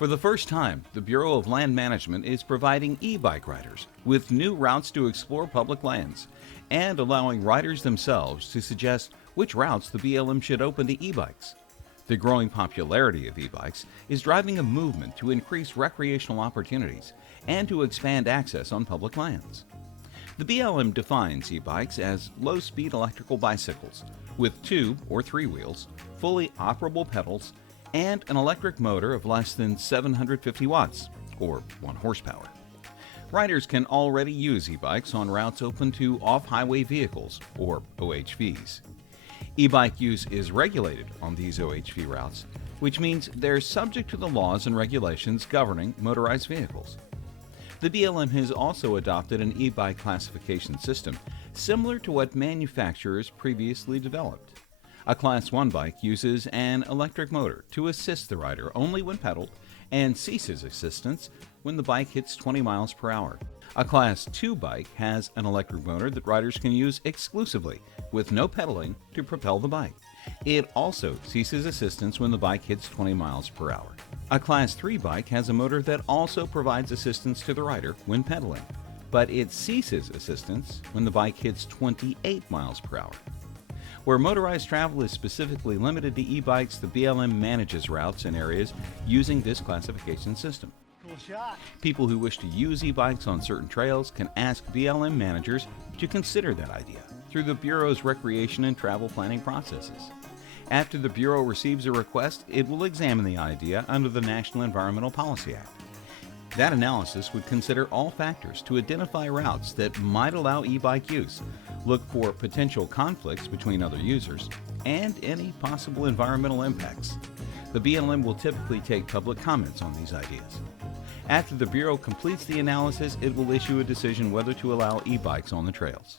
For the first time, the Bureau of Land Management is providing e-bike riders with new routes to explore public lands and allowing riders themselves to suggest which routes the BLM should open to e-bikes. The growing popularity of e-bikes is driving a movement to increase recreational opportunities and to expand access on public lands. The BLM defines e-bikes as low-speed electrical bicycles with 2 or 3 wheels, fully operable pedals, and an electric motor of less than 750 watts, or 1 horsepower. Riders can already use e-bikes on routes open to off-highway vehicles, or OHVs. E-bike use is regulated on these OHV routes, which means they're subject to the laws and regulations governing motorized vehicles. The BLM has also adopted an e-bike classification system similar to what manufacturers previously developed. A Class 1 bike uses an electric motor to assist the rider only when pedaled and ceases assistance when the bike hits 20 miles per hour. A Class 2 bike has an electric motor that riders can use exclusively with no pedaling to propel the bike. It also ceases assistance when the bike hits 20 miles per hour. A Class 3 bike has a motor that also provides assistance to the rider when pedaling, but it ceases assistance when the bike hits 28 miles per hour. Where motorized travel is specifically limited to e-bikes, the BLM manages routes and areas using this classification system. People who wish to use e-bikes on certain trails can ask BLM managers to consider that idea through the Bureau's recreation and travel planning processes. After the Bureau receives a request, it will examine the idea under the National Environmental Policy Act. That analysis would consider all factors to identify routes that might allow e-bike use, look for potential conflicts between other users, and any possible environmental impacts. The BLM will typically take public comments on these ideas. After the Bureau completes the analysis, it will issue a decision whether to allow e-bikes on the trails.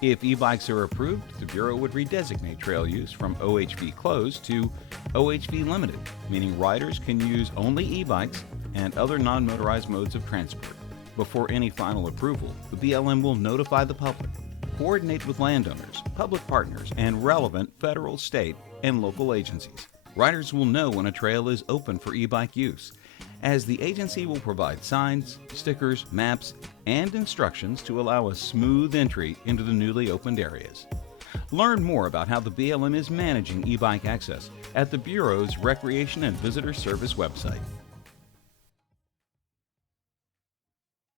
If e-bikes are approved, the Bureau would redesignate trail use from OHV closed to OHV limited, meaning riders can use only e-bikes and other non-motorized modes of transport. Before any final approval, the BLM will notify the public, coordinate with landowners, public partners, and relevant federal, state, and local agencies. Riders will know when a trail is open for e-bike use, as the agency will provide signs, stickers, maps, and instructions to allow a smooth entry into the newly opened areas. Learn more about how the BLM is managing e-bike access at the Bureau's Recreation and Visitor Service website.